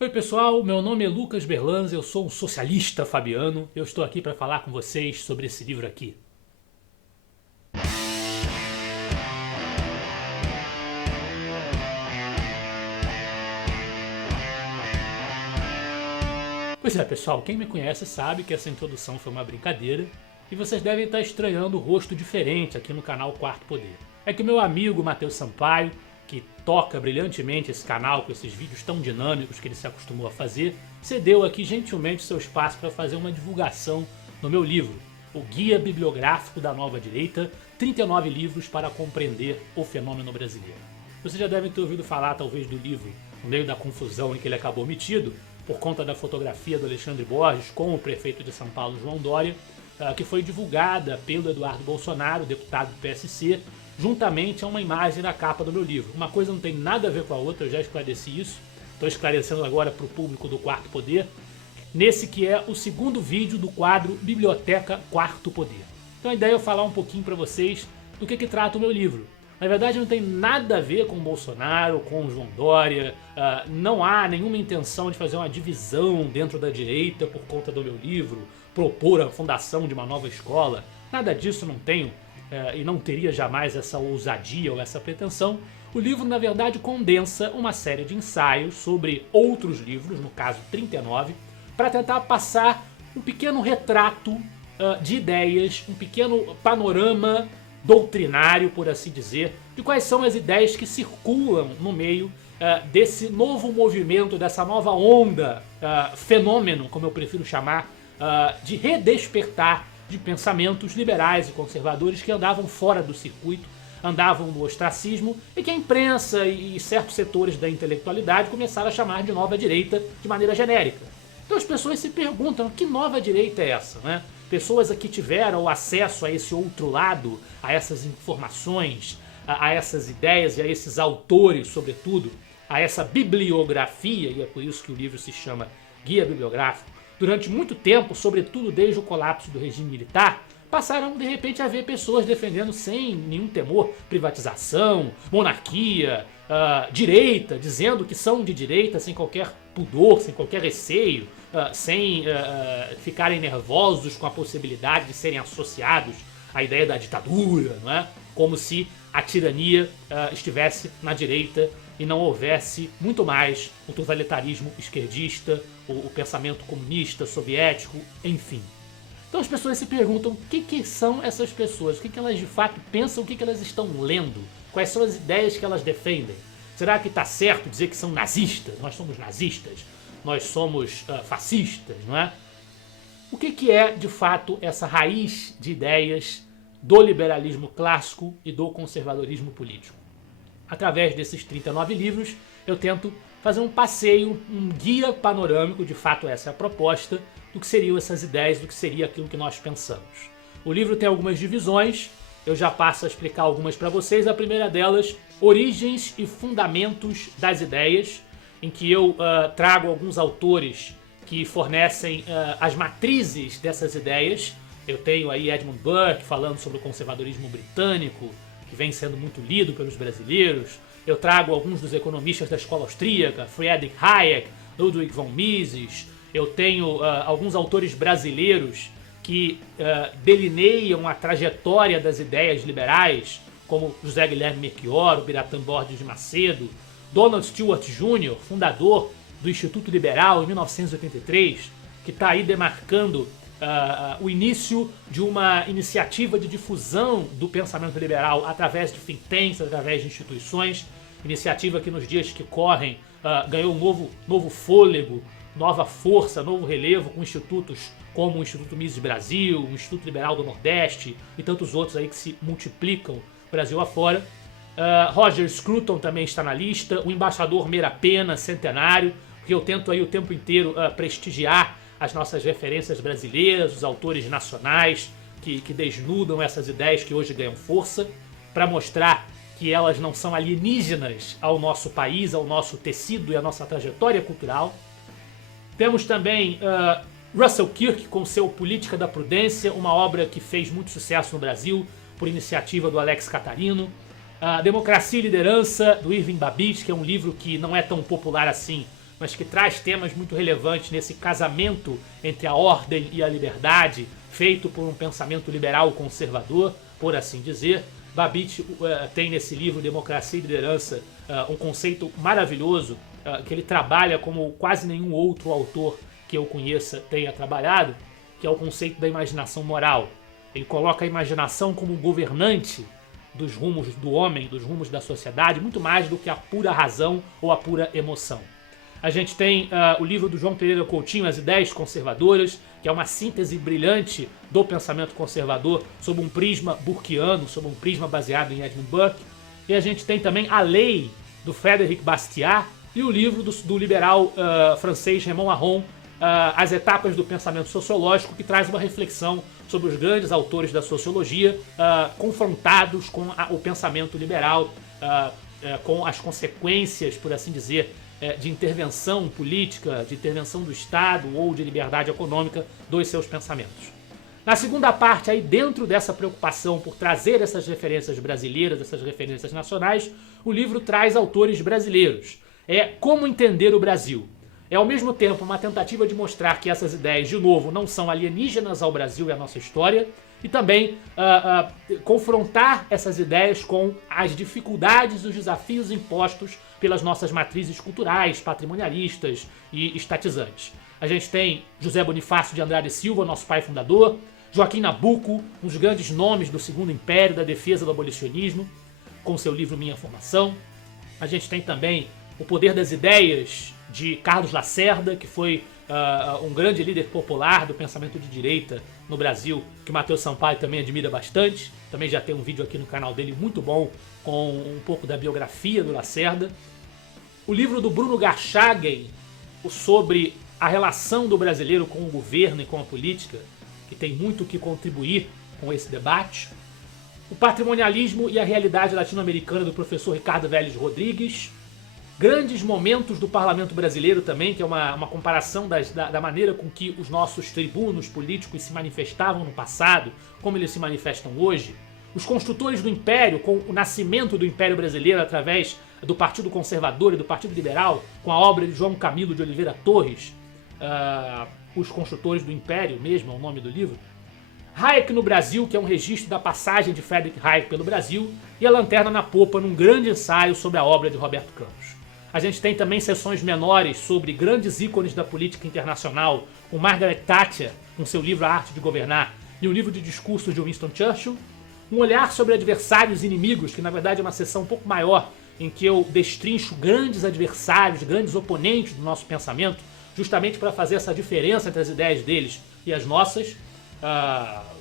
Oi pessoal, meu nome é Lucas Berlanza, eu sou um socialista fabiano. Eu estou aqui para falar com vocês sobre esse livro aqui. Pois é pessoal, quem me conhece sabe que essa introdução foi uma brincadeira e vocês devem estar estranhando o rosto diferente aqui no canal Quarto Poder. É que o meu amigo Matheus Sampaio, que toca brilhantemente esse canal com esses vídeos tão dinâmicos que ele se acostumou a fazer, cedeu aqui gentilmente seu espaço para fazer uma divulgação no meu livro, o Guia Bibliográfico da Nova Direita, 39 livros para compreender o fenômeno brasileiro. Vocês já devem ter ouvido falar talvez do livro no meio da confusão em que ele acabou metido, por conta da fotografia do Alexandre Borges com o prefeito de São Paulo, João Dória, que foi divulgada pelo Eduardo Bolsonaro, deputado do PSC, juntamente a uma imagem na capa do meu livro. Uma coisa não tem nada a ver com a outra, eu já esclareci isso, estou esclarecendo agora para o público do Quarto Poder, nesse que é o segundo vídeo do quadro Biblioteca Quarto Poder. Então a ideia é eu falar um pouquinho para vocês do que trata o meu livro. Na verdade não tem nada a ver com o Bolsonaro, com o João Dória, não há nenhuma intenção de fazer uma divisão dentro da direita por conta do meu livro, propor a fundação de uma nova escola, nada disso não tenho e não teria jamais essa ousadia ou essa pretensão. O livro na verdade condensa uma série de ensaios sobre outros livros, no caso 39, para tentar passar um pequeno retrato de ideias, um pequeno panorama doutrinário, por assim dizer, de quais são as ideias que circulam no meio desse novo movimento, dessa nova onda, fenômeno, como eu prefiro chamar, de redespertar de pensamentos liberais e conservadores que andavam fora do circuito, andavam no ostracismo e que a imprensa e certos setores da intelectualidade começaram a chamar de nova direita de maneira genérica. Então as pessoas se perguntam, que nova direita é essa, né? Pessoas que tiveram acesso a esse outro lado, a essas informações, a essas ideias e a esses autores, sobretudo, a essa bibliografia, e é por isso que o livro se chama Guia Bibliográfico, durante muito tempo, sobretudo desde o colapso do regime militar, passaram de repente a ver pessoas defendendo sem nenhum temor privatização, monarquia, direita, dizendo que são de direita sem qualquer pudor, sem qualquer receio, sem ficarem nervosos com a possibilidade de serem associados à ideia da ditadura, não é? Como se a tirania estivesse na direita e não houvesse muito mais o totalitarismo esquerdista, o pensamento comunista, soviético, enfim. Então as pessoas se perguntam o que são essas pessoas, o que elas de fato pensam, o que elas estão lendo, quais são as ideias que elas defendem. Será que está certo dizer que são nazistas? Nós somos nazistas, nós somos fascistas, não é? O que é de fato essa raiz de ideias do liberalismo clássico e do conservadorismo político? Através desses 39 livros, eu tento fazer um passeio, um guia panorâmico, de fato essa é a proposta, do que seriam essas ideias, do que seria aquilo que nós pensamos. O livro tem algumas divisões, eu já passo a explicar algumas para vocês. A primeira delas, origens e fundamentos das ideias, em que eu trago alguns autores que fornecem as matrizes dessas ideias. Eu tenho aí Edmund Burke falando sobre o conservadorismo britânico, que vem sendo muito lido pelos brasileiros. Eu trago alguns dos economistas da escola austríaca, Friedrich Hayek, Ludwig von Mises. Eu tenho alguns autores brasileiros que delineiam a trajetória das ideias liberais, como José Guilherme Melchior, Biratã Borges de Macedo, Donald Stewart Jr., fundador do Instituto Liberal em 1983, que está aí demarcando o início de uma iniciativa de difusão do pensamento liberal através de think tanks, através de instituições, iniciativa que nos dias que correm ganhou um novo fôlego, nova força, novo relevo com institutos como o Instituto Mises Brasil, o Instituto Liberal do Nordeste e tantos outros aí que se multiplicam Brasil afora. Roger Scruton também está na lista, o embaixador Meira Pena, centenário, que eu tento aí o tempo inteiro prestigiar as nossas referências brasileiras, os autores nacionais que desnudam essas ideias que hoje ganham força, para mostrar que elas não são alienígenas ao nosso país, ao nosso tecido e à nossa trajetória cultural. Temos também Russell Kirk com seu Política da Prudência, uma obra que fez muito sucesso no Brasil por iniciativa do Alex Catarino. Democracia e Liderança, do Irving Babbitt, que é um livro que não é tão popular assim, mas que traz temas muito relevantes nesse casamento entre a ordem e a liberdade, feito por um pensamento liberal conservador, por assim dizer. Babbitt tem nesse livro Democracia e Liderança um conceito maravilhoso que ele trabalha como quase nenhum outro autor que eu conheça tenha trabalhado, que é o conceito da imaginação moral. Ele coloca a imaginação como governante dos rumos do homem, dos rumos da sociedade, muito mais do que a pura razão ou a pura emoção. A gente tem o livro do João Pereira Coutinho, As Ideias Conservadoras, que é uma síntese brilhante do pensamento conservador sob um prisma burkeano, sob um prisma baseado em Edmund Burke. E a gente tem também A Lei, do Frédéric Bastiat, e o livro do liberal francês Raymond Aron, As Etapas do Pensamento Sociológico, que traz uma reflexão sobre os grandes autores da sociologia confrontados com o pensamento liberal, com as consequências, por assim dizer, de intervenção política, de intervenção do Estado ou de liberdade econômica dos seus pensamentos. Na segunda parte, aí dentro dessa preocupação por trazer essas referências brasileiras, essas referências nacionais, o livro traz autores brasileiros. Como entender o Brasil. É ao mesmo tempo uma tentativa de mostrar que essas ideias, de novo, não são alienígenas ao Brasil e à nossa história, e também confrontar essas ideias com as dificuldades e os desafios impostos pelas nossas matrizes culturais, patrimonialistas e estatizantes. A gente tem José Bonifácio de Andrade Silva, nosso pai fundador, Joaquim Nabuco, um dos grandes nomes do Segundo Império, da defesa do abolicionismo, com seu livro Minha Formação. A gente tem também O Poder das Ideias, de Carlos Lacerda, que foi um grande líder popular do pensamento de direita no Brasil, que o Matheus Sampaio também admira bastante. Também já tem um vídeo aqui no canal dele muito bom, com um pouco da biografia do Lacerda. O livro do Bruno Garchagen, sobre a relação do brasileiro com o governo e com a política, que tem muito que contribuir com esse debate. O Patrimonialismo e a Realidade Latino-Americana, do professor Ricardo Vélez Rodrigues. Grandes momentos do parlamento brasileiro também, que é uma comparação da maneira com que os nossos tribunos políticos se manifestavam no passado, como eles se manifestam hoje. Os construtores do Império, com o nascimento do Império Brasileiro através do Partido Conservador e do Partido Liberal, com a obra de João Camilo de Oliveira Torres, Os Construtores do Império, mesmo é o nome do livro. Hayek no Brasil, que é um registro da passagem de Friedrich Hayek pelo Brasil, e A Lanterna na Popa, num grande ensaio sobre a obra de Roberto Campos. A gente tem também sessões menores sobre grandes ícones da política internacional, com Margaret Thatcher, com seu livro A Arte de Governar, e o livro de discursos de Winston Churchill. Um olhar sobre adversários e inimigos, que na verdade é uma sessão um pouco maior, em que eu destrincho grandes adversários, grandes oponentes do nosso pensamento, justamente para fazer essa diferença entre as ideias deles e as nossas.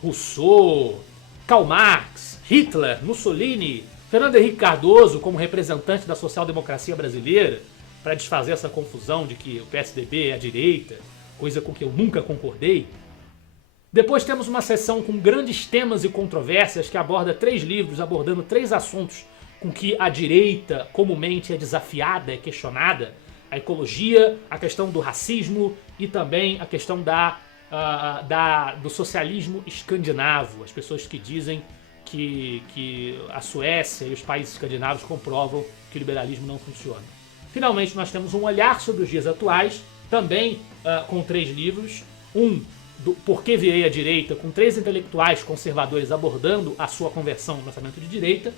Rousseau, Karl Marx, Hitler, Mussolini, Fernando Henrique Cardoso como representante da social-democracia brasileira, para desfazer essa confusão de que o PSDB é a direita, coisa com que eu nunca concordei. Depois temos uma sessão com grandes temas e controvérsias que aborda 3 livros, abordando 3 assuntos com que a direita comumente é desafiada, é questionada. A ecologia, a questão do racismo e também a questão do socialismo escandinavo. As pessoas que dizem que a Suécia e os países escandinavos comprovam que o liberalismo não funciona. Finalmente, nós temos um olhar sobre os dias atuais, também com 3 livros. Do Por que Virei à Direita, com 3 intelectuais conservadores abordando a sua conversão no pensamento de direita.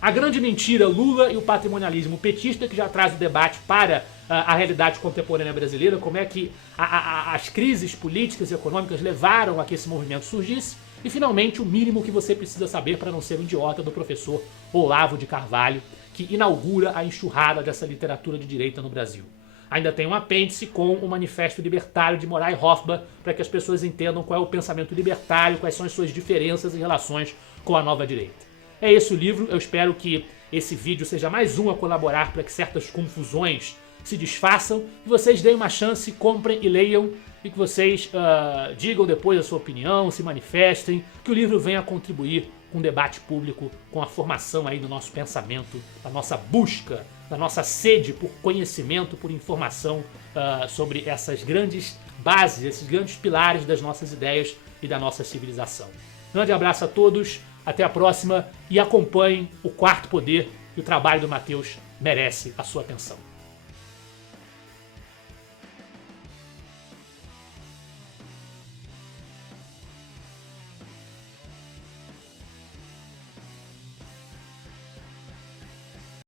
A Grande Mentira, Lula e o Patrimonialismo Petista, que já traz o debate para a realidade contemporânea brasileira, como é que as crises políticas e econômicas levaram a que esse movimento surgisse. E, finalmente, o mínimo que você precisa saber para não ser um idiota, do professor Olavo de Carvalho, que inaugura a enxurrada dessa literatura de direita no Brasil. Ainda tem um apêndice com o Manifesto Libertário de Moray Hofbauer, para que as pessoas entendam qual é o pensamento libertário, quais são as suas diferenças e relações com a nova direita. É esse o livro, eu espero que esse vídeo seja mais um a colaborar para que certas confusões se desfaçam, que vocês deem uma chance, comprem e leiam, e que vocês digam depois a sua opinião, se manifestem, que o livro venha a contribuir com o debate público, com a formação aí do nosso pensamento, da nossa busca, da nossa sede por conhecimento, por informação sobre essas grandes bases, esses grandes pilares das nossas ideias e da nossa civilização. Grande abraço a todos, até a próxima e acompanhem o Quarto Poder, que o trabalho do Matheus merece a sua atenção.